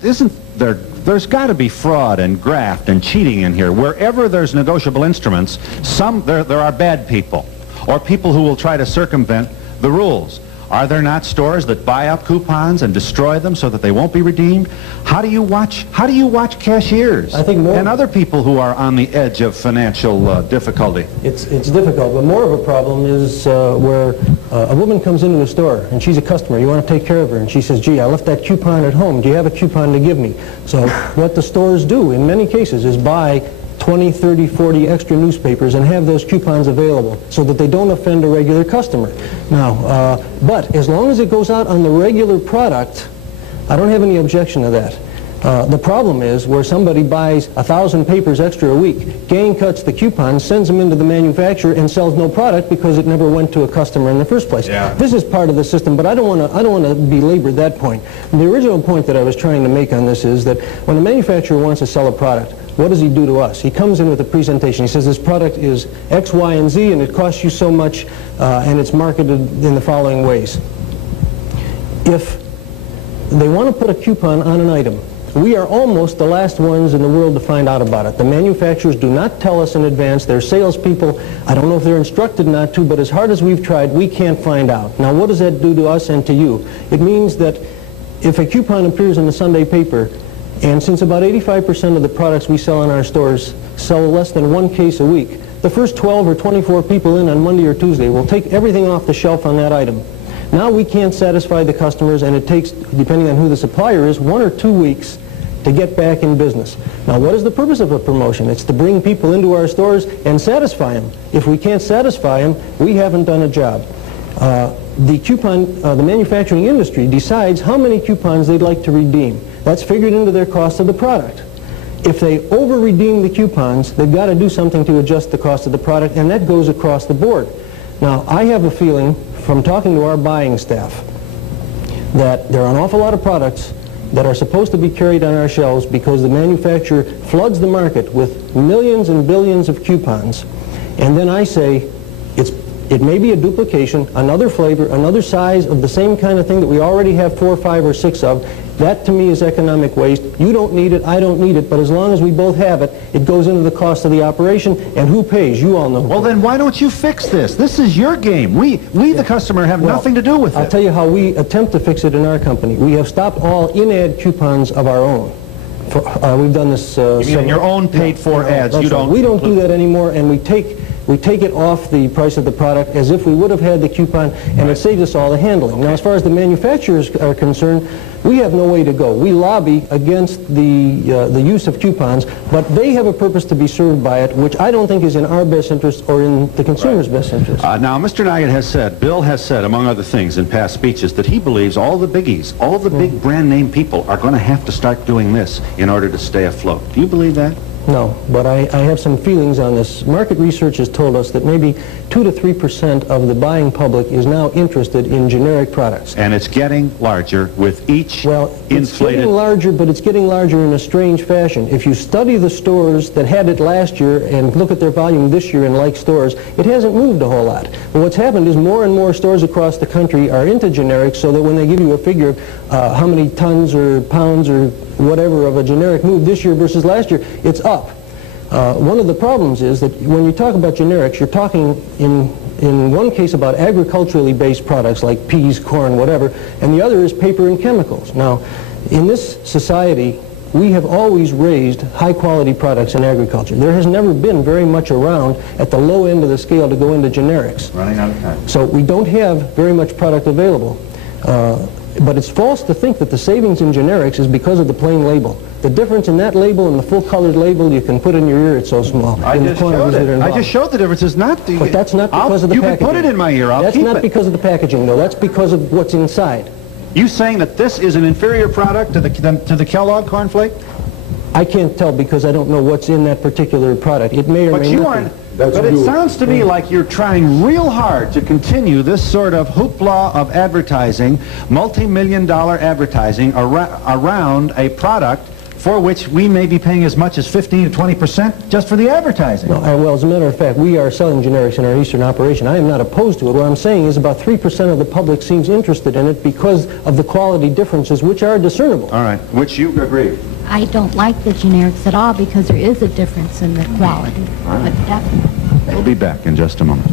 There's got to be fraud and graft and cheating in here. Wherever there's negotiable instruments, there are bad people or people who will try to circumvent the rules. Are there not stores that buy up coupons and destroy them so that they won't be redeemed? How do you watch cashiers and other people who are on the edge of financial difficulty? It's difficult, but more of a problem is where a woman comes into a store and she's a customer. You want to take care of her, and she says, "Gee, I left that coupon at home. Do you have a coupon to give me?" So what the stores do in many cases is buy 20, 30, 40 extra newspapers and have those coupons available so that they don't offend a regular customer. Now, but as long as it goes out on the regular product, I don't have any objection to that. The problem is where somebody buys 1,000 papers extra a week, gang cuts the coupons, sends them into the manufacturer, and sells no product because it never went to a customer in the first place. Yeah. This is part of the system, but I don't want to belabor that point. The original point that I was trying to make on this is that when a manufacturer wants to sell a product, what does he do to us? He comes in with a presentation. He says this product is X, Y, and Z, and it costs you so much, and it's marketed in the following ways. If they want to put a coupon on an item, we are almost the last ones in the world to find out about it. The manufacturers do not tell us in advance. Their salespeople, I don't know if they're instructed not to, but as hard as we've tried, we can't find out. Now, what does that do to us and to you? It means that if a coupon appears in the Sunday paper, and since about 85% of the products we sell in our stores sell less than one case a week, the first 12 or 24 people in on Monday or Tuesday will take everything off the shelf on that item. Now we can't satisfy the customers, and it takes, depending on who the supplier is, 1 or 2 weeks to get back in business. Now, what is the purpose of a promotion? It's to bring people into our stores and satisfy them. If we can't satisfy them, we haven't done a job. The manufacturing industry decides how many coupons they'd like to redeem. That's figured into their cost of the product. If they over-redeem the coupons, they've got to do something to adjust the cost of the product, and that goes across the board. Now, I have a feeling from talking to our buying staff that there are an awful lot of products that are supposed to be carried on our shelves because the manufacturer floods the market with millions and billions of coupons. And then I say, it may be a duplication, another flavor, another size of the same kind of thing that we already have 4, 5, or 6 of. That to me is economic waste. You don't need it, I don't need it, but as long as we both have it, it goes into the cost of the operation, and who pays? You all know. Well, then why don't you fix this? This is your game. We the customer, have nothing to do with it. I'll tell you how we attempt to fix it in our company. We have stopped all in-ad coupons of our own. We've done this... you mean your own paid-for ads? We don't do that anymore, and we take it off the price of the product as if we would have had the coupon, and it saves us all the handling. Okay. Now, as far as the manufacturers are concerned, we have no way to go. We lobby against the use of coupons, but they have a purpose to be served by it, which I don't think is in our best interest or in the consumer's best interest. Now, Mr. Nugget has said, Bill has said, among other things in past speeches, that he believes all the biggies, all the big brand name people are going to have to start doing this in order to stay afloat. Do you believe that? No, but I have some feelings on this. Market research has told us that maybe 2 to 3% of the buying public is now interested in generic products. And it's getting larger with each It's getting larger, but it's getting larger in a strange fashion. If you study the stores that had it last year and look at their volume this year in like stores, it hasn't moved a whole lot. But what's happened is more and more stores across the country are into generics, so that when they give you a figure of how many tons or pounds or whatever of a generic move this year versus last year, it's up. One of the problems is that when you talk about generics, you're talking in one case about agriculturally based products like peas, corn, whatever, and the other is paper and chemicals. Now, in this society, we have always raised high-quality products in agriculture. There has never been very much around at the low end of the scale to go into generics. Running out of time. So we don't have very much product available. But it's false to think that the savings in generics is because of the plain label. The difference in that label and the full-colored label you can put in your ear, it's so small. I just showed it. I just showed the difference. It's not the... But that's not because of the packaging. You can put it in my ear. I'll keep it. That's not because of the packaging, though. That's because of what's inside. You saying that this is an inferior product to the Kellogg cornflake? I can't tell because I don't know what's in that particular product. It may or may not be. But it sounds to me like you're trying real hard to continue this sort of hoopla of advertising, multi-million-dollar advertising around a product for which we may be paying as much as 15 to 20% just for the advertising. No, well, as a matter of fact, we are selling generics in our Eastern operation. I am not opposed to it. What I'm saying is about 3% of the public seems interested in it because of the quality differences, which are discernible. All right, which you agree. I don't like the generics at all because there is a difference in the quality. All right. But definitely. We'll be back in just a moment.